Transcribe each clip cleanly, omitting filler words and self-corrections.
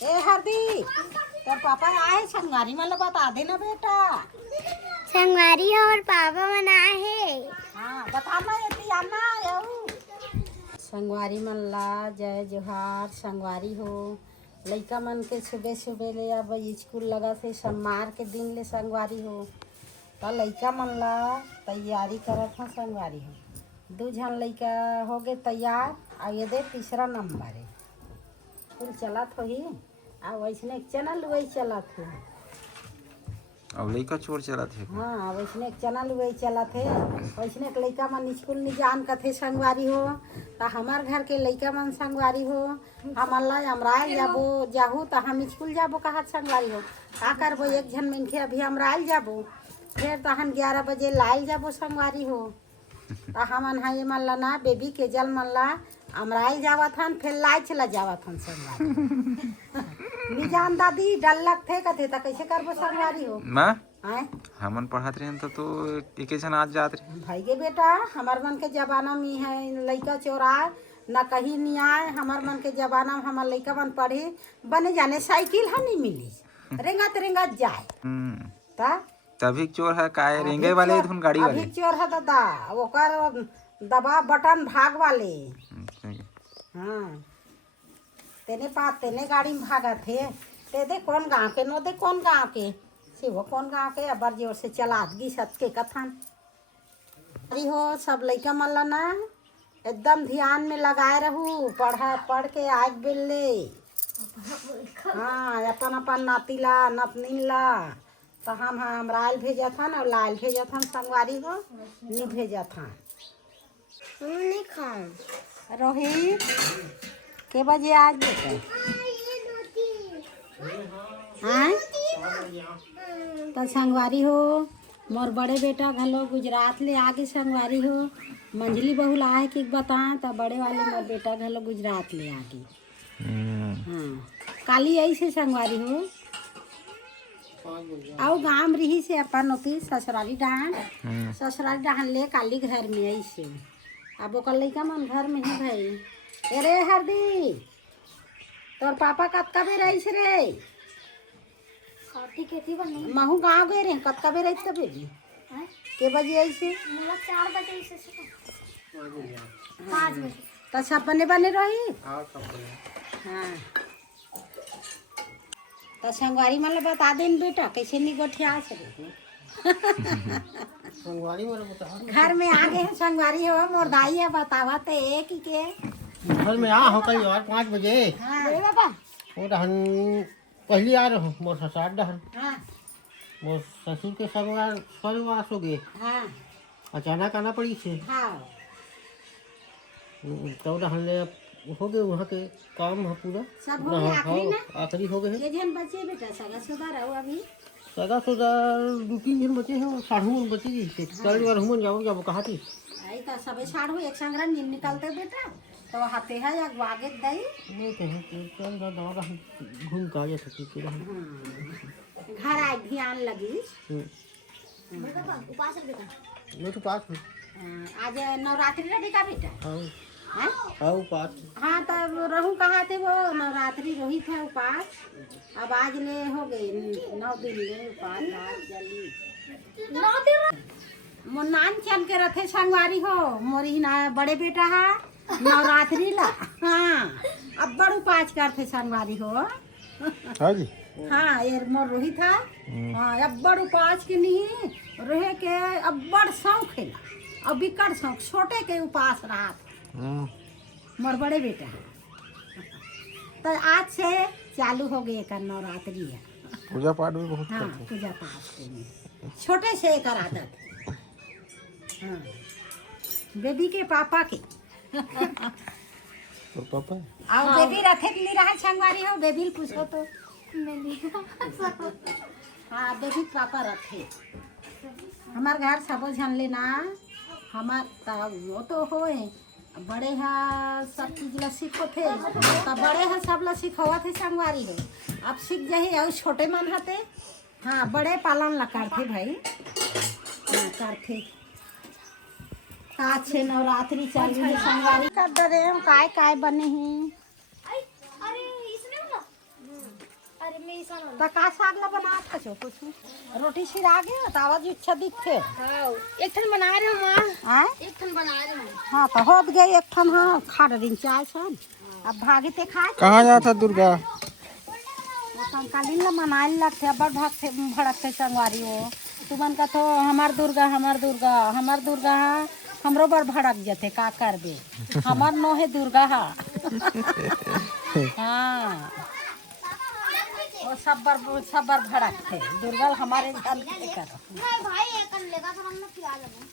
ए हरदी तेरे पापा आए संगवारी मतलब बता देना बेटा। संगवारी और पापा मनाए है। हाँ बताना ये आना आऊ संगवारी मन ला जय जोहार। संगवारी हो लइका मन के सुबह सुबह ले अब स्कूल लगा थे सोमवार के दिन ले संगवारी हो तो लइका मन ला तैयारी करत ह। संगवारी हो 2 झन लइका हो गए तैयार और ये दे तीसरा नंबर है स्कूल चलत हो ही आ वैसने एक चैनल वही चलत है। अब लइका चोर चलत है। हाँ वैसने एक चैनल वही चलत है। वैसने एक लइका मन स्कूल नहीं जान कथे संगवारी हो तो हमार घर के लइका मन संगवारी हो हमन ला अमराइल जाबो जाहू तो हम स्कूल जाबो कहा संगवारी हो का करबो। एक झन मिनखे अभी अमराइल जाबो फिर तहन 11 बजे लाइल जाबो संगवारी हो तो हमन हा ये मन ला ना बेबी के जल मन ला अमराइल जावत हन फिर लाइल चला जावत हन संगवारी निजान दादी डर लगथे कथे तो कैसे करबो संगवारी हो माँ आए हमन पढ़त रहे तो एक जन आज जात रहे भाई के बेटा हमार मन के जमाना में है लइका चोराए न कहीं नहीं आए। हमार मन के जमाना में हमार लइका मन पढ़े बने जाने साइकिल है नहीं मिली रेंगत रेंगत जाए ता तभी चोर है काय रेंगे वाले धुन गाड़ी वाले अभी चोर है दादा ओकर दबा बटन भाग वाले। हाँ तेने पास तेने गाड़ी में भागा थे ते दे कौन गांव के नो दे कौन गांव के सिवो कौन गांव के अबर जोर से चला गी सच के कथन अरे हो सब लइका मन ला ना एकदम ध्यान में लगाए रहू पढ़ के आज बेले। हाँ अपन अपन नाती ला नतनी ला तो हम अमराइल भेजत हन और लाल भेजत हन संगवारी हो नहीं भेजत हन नहीं खाऊं। रोहित के बजे आज बेटे हाँ तो संगवारी हो मोर बड़े बेटा घलो गुजरात ले आगे संगवारी हो मंझली बहू लाए कि बताएं तो बड़े वाले मोर बेटा घलो गुजरात ले आगे। हाँ काली ऐसे संगवारी हो आओ गाँव रही से अपन होती ससुराली डाहन ले काली घर में ऐसे अब ओकर लइका मन घर में ही भाई। अरे हरदी तोर पापा कतका बेर आइस रे महू गाँव गए रे कतका बेर आइस बेबी के बजे आइसे 4 बजे से 5 बजे तो सब बने बने रही। हाँ तो संगवारी मतलब बता देन बेटा कैसे नहीं गोठिया सके घर में आ गए संगवारी हो मोर दाई है बतावा तो एक ही के घर में आ हो कल और 5 बजे। हाँ बाबा वो दहन पहली आ रहा हूँ मोर ससुर दहन हाँ मोर ससुर के स्वर्गवास हो गए हाँ अचानक आना पड़ी से हाँ तो दहन ले हो गए वहाँ के काम है पूरा सब हो गया आखिरी ना आखिरी हो गए ये जन बचे बेटा सगा सुधा रहो अभी सगा सुधा 2-3 जन बचे हैं साढ़ू बचे जी कल बार हम जाओ कहा थी आई तो सबे साढ़ू एक संग निकलते बेटा तो हाथे है या आगे दई नहीं कहे चल दवा घूम का जा सकती पूरा घर आए ध्यान लगी नहीं तो पास आज नवरात्रि रही का बेटा हाँ आओ पास हाँ तब रहूं कहाँ थे वो नवरात्रि रोही था उपास अब आज ले हो गए 9 दिन ले उपास रात जली 9 दिन मुन्नान चल के रथे संगवारी हो मोरी ना बड़े बेटा है नवरात्रि ला। हाँ अब बड़ उपास करते संगवारी हो हाँ जी हाँ ये मोर रोही था। हाँ अब बड़ उपास के नहीं रहे के अब बड़ शौक है अब बिकट शौक छोटे के उपास रहा मोर बड़े बेटा तो आज से चालू हो गए कर नवरात्रि है पूजा पाठ भी बहुत हाँ पूजा पाठ के छोटे से एक आदत। हाँ बेबी के पापा के और पापा और बेबी रथे नहीं रहा संगवारी हो बेबी पूछो तो हाँ बेबी पापा रथे हमार घर सब झन लेना हमार तब वो तो होए बड़े है सब चीज ला सीखो थे तब बड़े है सब ला सिखवा थे संगवारी हो अब सीख जाही और छोटे मन हते हाँ बड़े पालन ला करते भाई हाँ करते आज से नवरात्रि चालू है संगवारी कर दे काय काय बने हैं अरे इसने बोला तो का साग ला बना छो कुछ रोटी सिरा गया तो आवाज अच्छा दिखते हाँ एक ठन बना रहे हो माँ आए एक ठन बना रहे हो हाँ तो हो गए एक ठन हाँ खा दिन चाय सन अब भागे ते खा कहाँ जाता दुर्गा? कंकालीन ला मनाए लगते बड़ भाग थे भड़कते संगवारी हो तुमन का तो हमार दुर्गा हमरो बड़ भड़क जाते का करबे हमार नो है दुर्गा हा हाँ वो सब बार भड़कते दुर्गा हमारे जान के करो नहीं भाई एक ठन लेगा तो हमने खिला लेंगे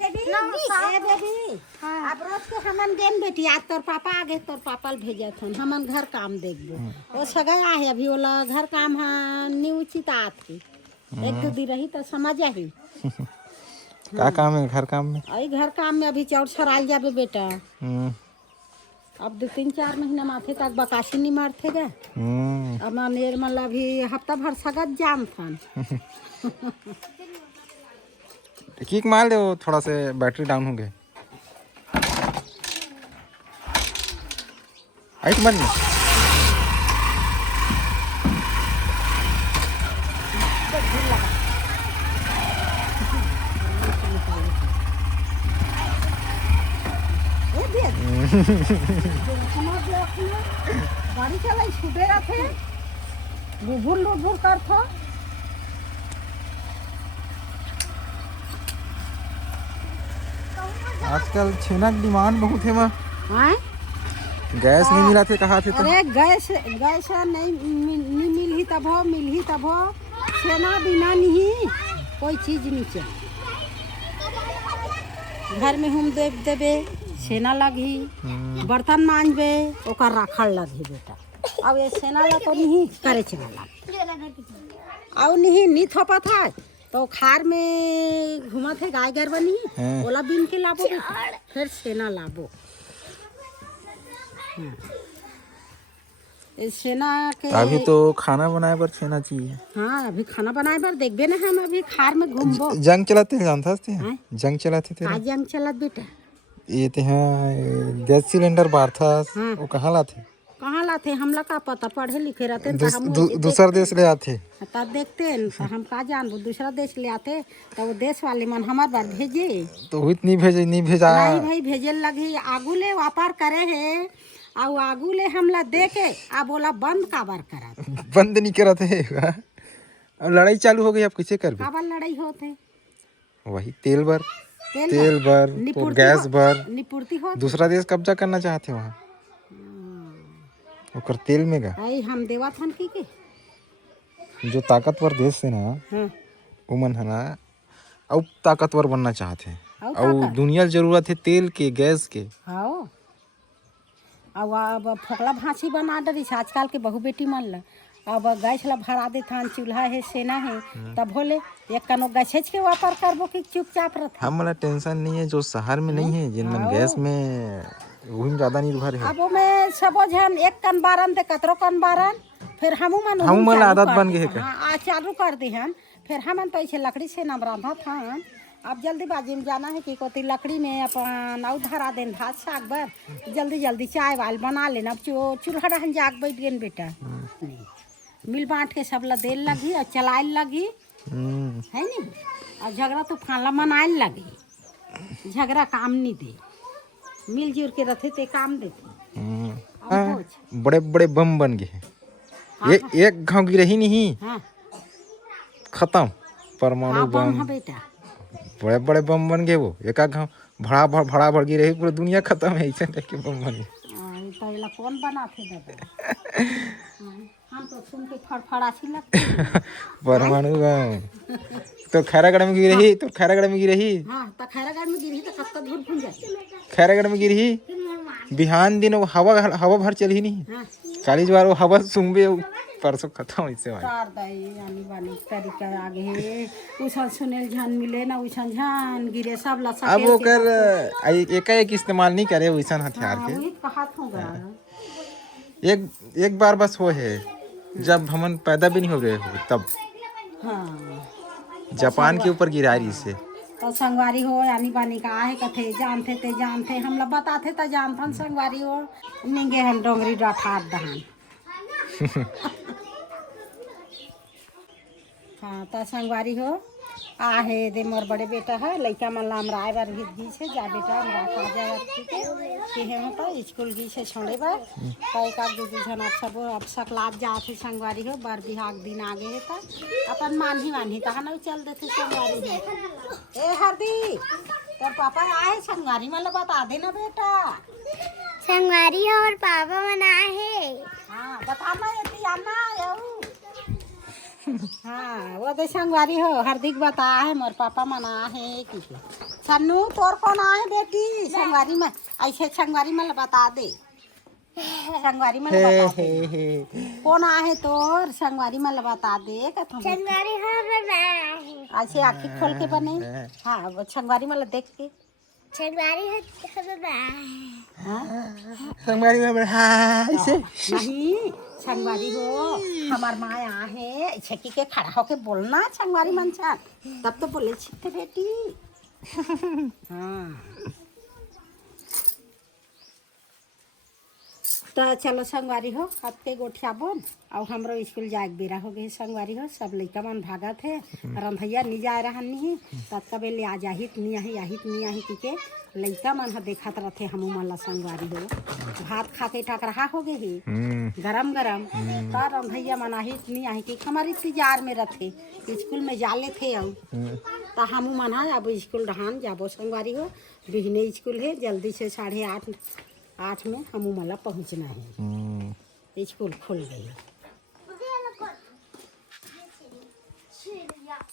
बेबी अब रोज के हमन गेन बेटी आज तोर पापा आगे तोर पापा ल भेजा थन हमन घर काम देखबो ओ सगया है अभी ओला घर काम हा नी उचित आत ही एक दो दिन रही तो समझ आई क्या काम है घर काम में? आई घर काम में अभी चौड़ छराल जाबे बेटा अब 2-3-4 महीना माथे तक बकाशी नहीं मारते गए अब मानेर मतलब अभी हफ्ता भर सगत जाम थन किक मार दो थोड़ा से बैटरी डाउन हो गए आई तो मन गाड़ी चलाई छूटे रखे बुभुर लुभुर कर था आजकल छेना की डिमांड बहुत है माँ। हैं गैस नहीं मिला थे कहा थे तो अरे गैस गैस नहीं मिल ही तब हो छेना बिना नहीं कोई चीज नहीं चले घर में हम देव देवे छेना लगी बर्तन मांजबे ओकर राखल लगी बेटा अब ये छेना ला तो नहीं करे चला और नहीं थोपा था तो खार में घुमा थे गाय घर बनी ओला बीन के लाबो फिर छेना लाबो इस छेना के अभी तो खाना बनाए पर छेना चाहिए। हाँ अभी खाना बनाए पर देखबे ना हम अभी खार में घूमबो जंग चलाते जानता थे हैं? जंग चलाते थे आज जंग चलत बेटा ये थे हाँ गैस सिलेंडर बाहर था वो कहाँ लाते कहाँ लाते हमला का पता पढ़े लिखे रहते तो हम दूसरा देश ले आते तब देखते न तो हम का जानबो दूसरा देश ले आते तो वो देश वाले मन हमार बार भेजे तो हुई नहीं भेजा नहीं भाई भेजे लगी आगू ले व्यापार करे है और आगू ले हमला दे के अब बोला बंद काबर करा बंद नहीं करा थे अब लड़ाई चालू हो गई अब कैसे कर काबर लड़ाई होते वही तेल भर तो गैस भर निपूर्ति हो दूसरा देश कब्जा करना चाहते वहाँ ओकर तेल में गा आई हम देवा थन की जो ताकतवर देश है ना हाँ उमन है ना अब ताकतवर बनना चाहते हैं और और दुनिया जरूरत है तेल के गैस के हाँ अब फोकला भांसी बना डरी आजकल के बहू बेटी मन ला अब गैस ला भरा दे थान चूल्हा है सेना है तब बोले एक कनो गैसेज के व्यापार करबो कि चुपचाप रहता हम वाला टेंशन नहीं है जो शहर में नहीं है जिनमें गैस में वही ज्यादा निर्भर है अब में सबो जन एक कन बारन ते कतरो कन बारन फिर हमू मन आदत बन गई है आज चालू कर दी हम फिर हमन तो ऐसे लकड़ी से नम रांधा था अब जल्दीबाजी में जाना है कि कोती लकड़ी में अपन आउ धरा देन भात साग बर जल्दी चाय वाल बना लेना अब चूल्हा रहन जाग बैठ गए बेटा मिल बांट के सब ला देल लगी और चलाए लगी है नी और झगड़ा तो फाला मनाए लगी झगड़ा काम नहीं दे मिलजुल के रहते ते काम देते बड़े बड़े बम बन गए हैं एक घाव गिरे ही नहीं हाँ खत्म परमाणु बम बेटा बड़े बड़े बम बन गए वो एक घाव भड़ा भड़ गिरे पूरी दुनिया खत्म है ऐसे के बम बन गए तो ये कौन बनाते दादा हम तो सुन के फड़फड़ासी लगते परमाणु बम तो खैरागढ़ में गिरी तो खैरागढ़ में गिरी हाँ तो खैरागढ़ में गिरी तो कब तक धूल फूल जाए खैरागढ़ में गिरी बिहान दिन वो हवा भर चली नहीं चालीस बार वो हवा सूंघे परसों खत्म ऐसे तार दाई यानी बानी तरीका आगे उछल सुनेल झन मिले ना उछन झन गिरे सब ला सब अब वो कर एक इस्तेमाल नहीं करे वैसा हथियार के वही कहात होगा एक बार बस वो है जब हमन पैदा भी नहीं हो रहे हो तब हाँ जापान के ऊपर गिरा रही से तो संगवारी हो यानी बानी का आहे कथे जानते हम लोग बताते तो जानथन संगवारी हो निंगे हम डोंगरी डाठार दहन हाँ तो संगवारी हो आहे दे मोर बड़े बेटा है लड़का मन ला हमरा आए बार भी दी छे जा बेटा हमरा का जाए ठीक है कि है होता स्कूल गी छे छोड़े बार तो एक आध दू जन आप सब अब सकलात जाते संगवारी हो बार बिहाग दिन आगे है तो अपन मानही तो ना चल देते संगवारी हो ए हरदी तेरे पापा आए संगवारी मतलब बता देना बेटा संगवारी और पापा मना है। हाँ बताना ये आना आऊ हाँ वो दे संगवारी हो हार्दिक बता है मोर पापा मना है कि सन्नू तोर कौन आए बेटी संगवारी में ऐसे संगवारी में बता दे संगवारी में बता दे कौन आए तोर संगवारी में बता दे संगवारी हाँ ऐसे आँखें खोल के बने हाँ वो संगवारी में देख के संगवारी संगवारी में ऐसे नहीं संगवारी हो हमार माँ यहाँ है छकी के खड़ा होके बोलना संगवारी मन तब तो बोले छिटे बेटी हाँ तो चलो संगवारी हो अब के गोठिया बोन और हमरो स्कूल जाए बेरा हो गए संगवारी हो सब लड़का मन भागा थे रंधैया नहीं जा रहा नहीं तब कबे ले आ जाहित नहीं आही के लड़का मन ह देखत रहते हमू मन ला संगवारी हो भात खा के ठक रहा हो गए ही गरम तो रंधैया मन आहित नहीं आही के हमारे इंतजार में रहते स्कूल में जाले थे और तो हमू मन अब स्कूल रहन जाबो संगवारी हो बिहने स्कूल है जल्दी से 8:30 में हमू मला पहुँचना है स्कूल खुल गई।